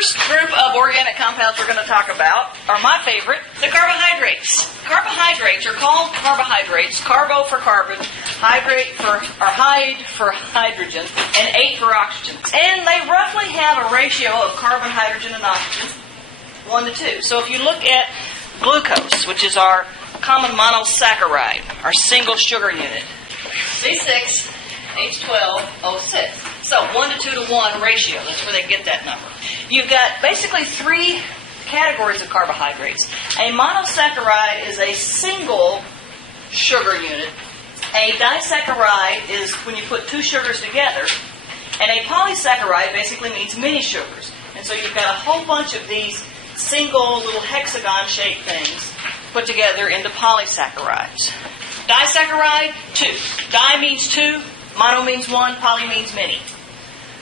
first group of organic compounds we're going to talk about are my favorite, the carbohydrates. Carbohydrates are called carbohydrates, carbo for carbon, hydrate for hydrogen, and 8 for oxygen. And they roughly have a ratio of carbon, hydrogen, and oxygen, 1 to 2. So if you look at glucose, which is our common monosaccharide, our single sugar unit, C6H12O6. So 1 to 2 to 1 ratio. That's where they get that number. You've got basically 3 categories of carbohydrates. A monosaccharide is a single sugar unit. A disaccharide is when you put 2 sugars together. And a polysaccharide basically means many sugars. And so you've got a whole bunch of these single little hexagon-shaped things put together into polysaccharides. Disaccharide, 2. Di means 2, mono means 1, poly means many.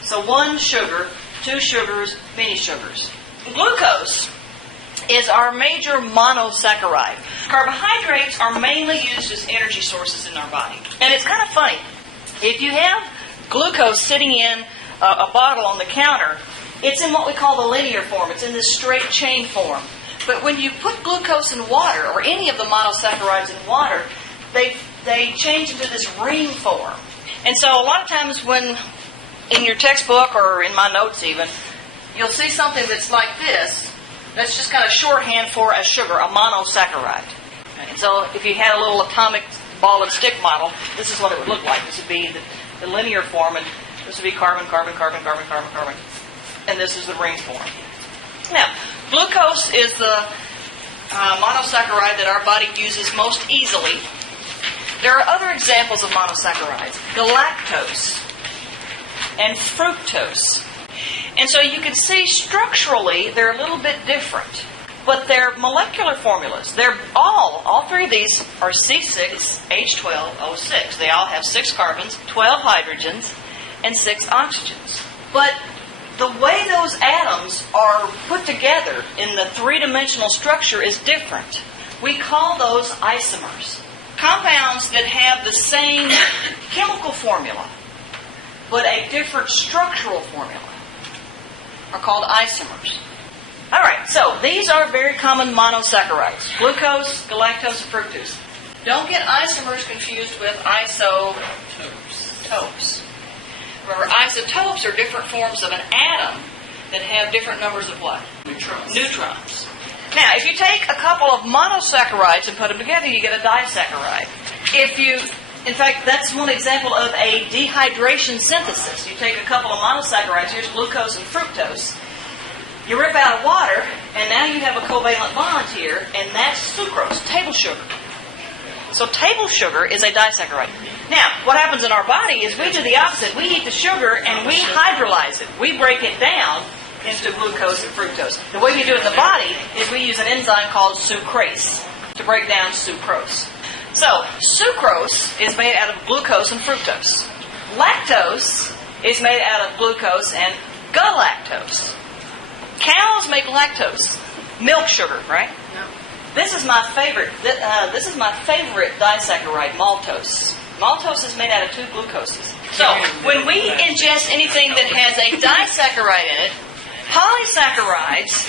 So 1 sugar, 2 sugars, many sugars. Glucose is our major monosaccharide. Carbohydrates are mainly used as energy sources in our body. And it's kind of funny. If you have glucose sitting in a bottle on the counter, it's in what we call the linear form. It's in this straight chain form. But when you put glucose in water, or any of the monosaccharides in water, they change into this ring form. And so a lot of times when, in your textbook or in my notes even, you'll see something that's like this. That's just kind of shorthand for a sugar, a monosaccharide. And so if you had a little atomic ball and stick model, this is what it would look like. This would be the linear form, and this would be carbon, carbon, carbon, carbon, carbon, carbon. And this is the ring form. Now, glucose is the monosaccharide that our body uses most easily. There are other examples of monosaccharides. Galactose and fructose. And so you can see structurally they're a little bit different. But they're molecular formulas. They're all 3 of these are C6H12O6. They all have 6 carbons, 12 hydrogens, and 6 oxygens. But the way those atoms are put together in the 3-dimensional structure is different. We call those isomers. Compounds that have the same chemical formula, but a different structural formula, are called isomers. All right, so these are very common monosaccharides. Glucose, galactose, and fructose. Don't get isomers confused with isotopes. Remember, isotopes are different forms of an atom that have different numbers of what? Neutrons. Now, if you take a couple of monosaccharides and put them together, you get a disaccharide. In fact, that's one example of a dehydration synthesis. You take a couple of monosaccharides, here's glucose and fructose. You rip out water, and now you have a covalent bond here, and that's sucrose, table sugar. So table sugar is a disaccharide. Now, what happens in our body is we do the opposite. We eat the sugar and we hydrolyze it. We break it down into glucose and fructose. The way we do it in the body is we use an enzyme called sucrase to break down sucrose. So, sucrose is made out of glucose and fructose. Lactose is made out of glucose and galactose. Cows make lactose, milk sugar, right? No. This is my favorite. This is my favorite disaccharide, maltose. Maltose is made out of 2 glucoses. So, when we ingest anything that has a disaccharide in it, polysaccharides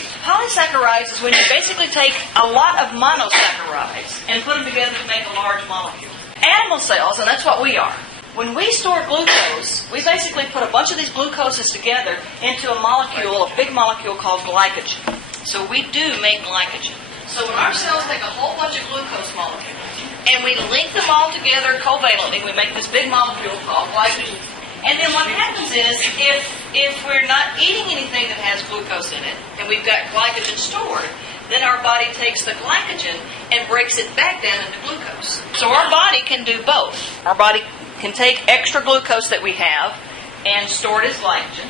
is when you basically take a lot of monosaccharides and put them together to make a large molecule. Animal cells, and that's what we are. When we store glucose, we basically put a bunch of these glucoses together into a molecule, a big molecule called glycogen. So we do make glycogen. So when our cells take a whole bunch of glucose molecules and we link them all together covalently, we make this big molecule called glycogen. And then what happens is, if we're not eating anything that has glucose in it, and we've got glycogen stored, then our body takes the glycogen and breaks it back down into glucose. So our body can do both. Our body can take extra glucose that we have and store it as glycogen.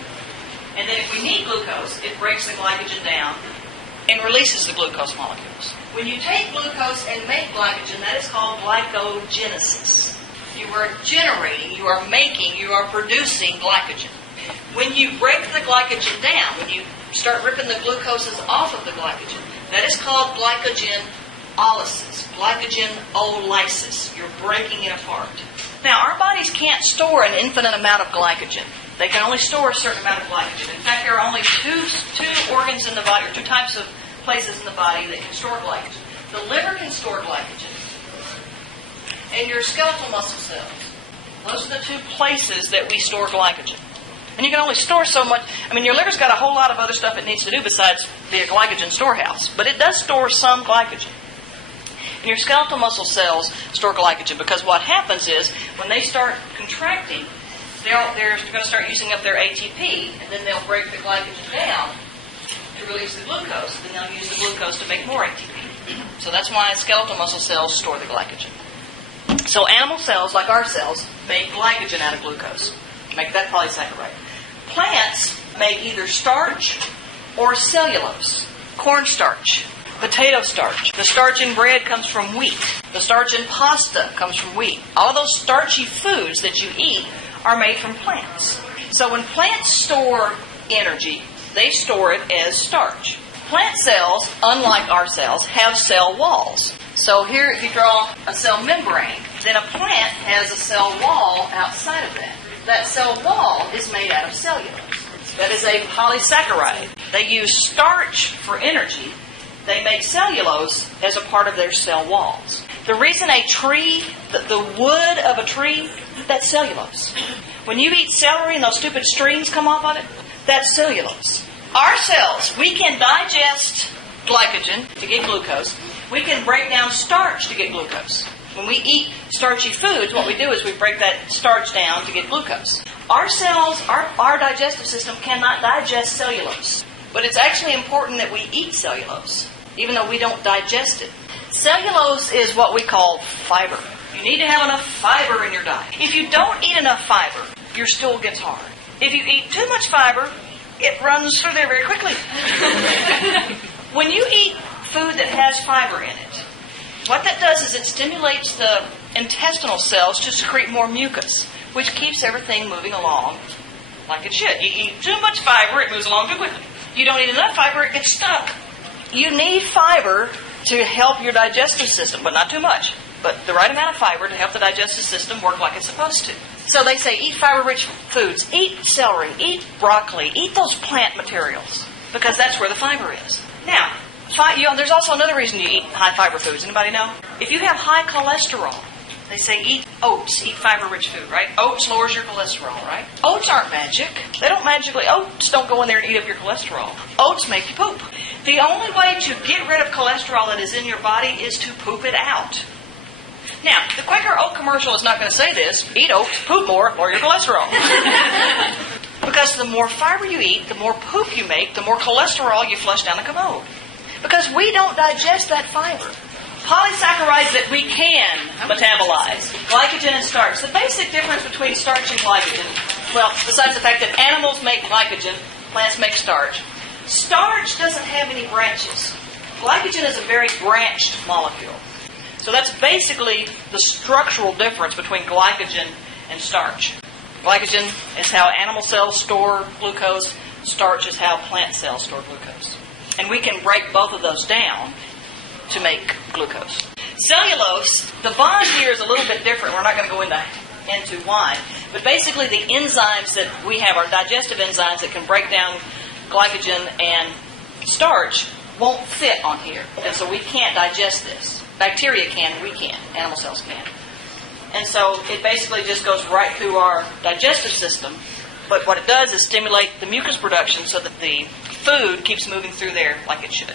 And then if we need glucose, it breaks the glycogen down and releases the glucose molecules. When you take glucose and make glycogen, that is called glycogenesis. You are generating, you are making, you are producing glycogen. When you break the glycogen down, when you start ripping the glucoses off of the glycogen, that is called glycogenolysis, glycogenolysis. You're breaking it apart. Now, our bodies can't store an infinite amount of glycogen. They can only store a certain amount of glycogen. In fact, there are only two in the body, or two types of places in the body that can store glycogen. The liver can store glycogen, and your skeletal muscle cells. Those are the two places that we store glycogen. And you can only store so much. I mean, your liver's got a whole lot of other stuff it needs to do besides be a glycogen storehouse. But it does store some glycogen. And your skeletal muscle cells store glycogen because what happens is when they start contracting, they're going to start using up their ATP, and then they'll break the glycogen down to release the glucose. And then they'll use the glucose to make more ATP. So that's why skeletal muscle cells store the glycogen. So animal cells, like our cells, make glycogen out of glucose. Make that polysaccharide. Plants make either starch or cellulose. Cornstarch, potato starch. The starch in bread comes from wheat. The starch in pasta comes from wheat. All those starchy foods that you eat are made from plants. So when plants store energy, they store it as starch. Plant cells, unlike our cells, have cell walls. So here, if you draw a cell membrane, then a plant has a cell wall outside of that. That cell wall is made out of cellulose. That is a polysaccharide. They use starch for energy. They make cellulose as a part of their cell walls. The reason a tree, the wood of a tree, that's cellulose. When you eat celery and those stupid strings come off of it, that's cellulose. Our cells, we can digest glycogen to get glucose. We can break down starch to get glucose. When we eat starchy foods, what we do is we break that starch down to get glucose. Our cells, our digestive system cannot digest cellulose. But it's actually important that we eat cellulose, even though we don't digest it. Cellulose is what we call fiber. You need to have enough fiber in your diet. If you don't eat enough fiber, your stool gets hard. If you eat too much fiber, it runs through there very quickly. When you eat food that has fiber in it, what that does is it stimulates the intestinal cells to secrete more mucus, which keeps everything moving along like it should. You eat too much fiber, it moves along too quickly. You don't eat enough fiber, it gets stuck. You need fiber to help your digestive system, but not too much. But the right amount of fiber to help the digestive system work like it's supposed to. So they say eat fiber-rich foods. Eat celery, eat broccoli, eat those plant materials, because that's where the fiber is. Now, there's also another reason you eat high-fiber foods. Anybody know? If you have high cholesterol, they say eat oats, eat fiber-rich food, right? Oats lowers your cholesterol, right? Oats aren't magic. Oats don't go in there and eat up your cholesterol. Oats make you poop. The only way to get rid of cholesterol that is in your body is to poop it out. Now, the Quaker Oat commercial is not going to say this. Eat oats, poop more, lower your cholesterol. Because the more fiber you eat, the more poop you make, the more cholesterol you flush down the commode. Because we don't digest that fiber. Polysaccharides that we can metabolize, glycogen and starch. The basic difference between starch and glycogen, well, besides the fact that animals make glycogen, plants make starch. Starch doesn't have any branches. Glycogen is a very branched molecule. So that's basically the structural difference between glycogen and starch. Glycogen is how animal cells store glucose. Starch is how plant cells store glucose. And we can break both of those down to make glucose. Cellulose, the bond here is a little bit different. We're not going to go into why. But basically the enzymes that we have, our digestive enzymes that can break down glycogen and starch, won't fit on here. And so we can't digest this. Bacteria can, we can't. Animal cells can. And so it basically just goes right through our digestive system. But what it does is stimulate the mucus production so that the food keeps moving through there like it should.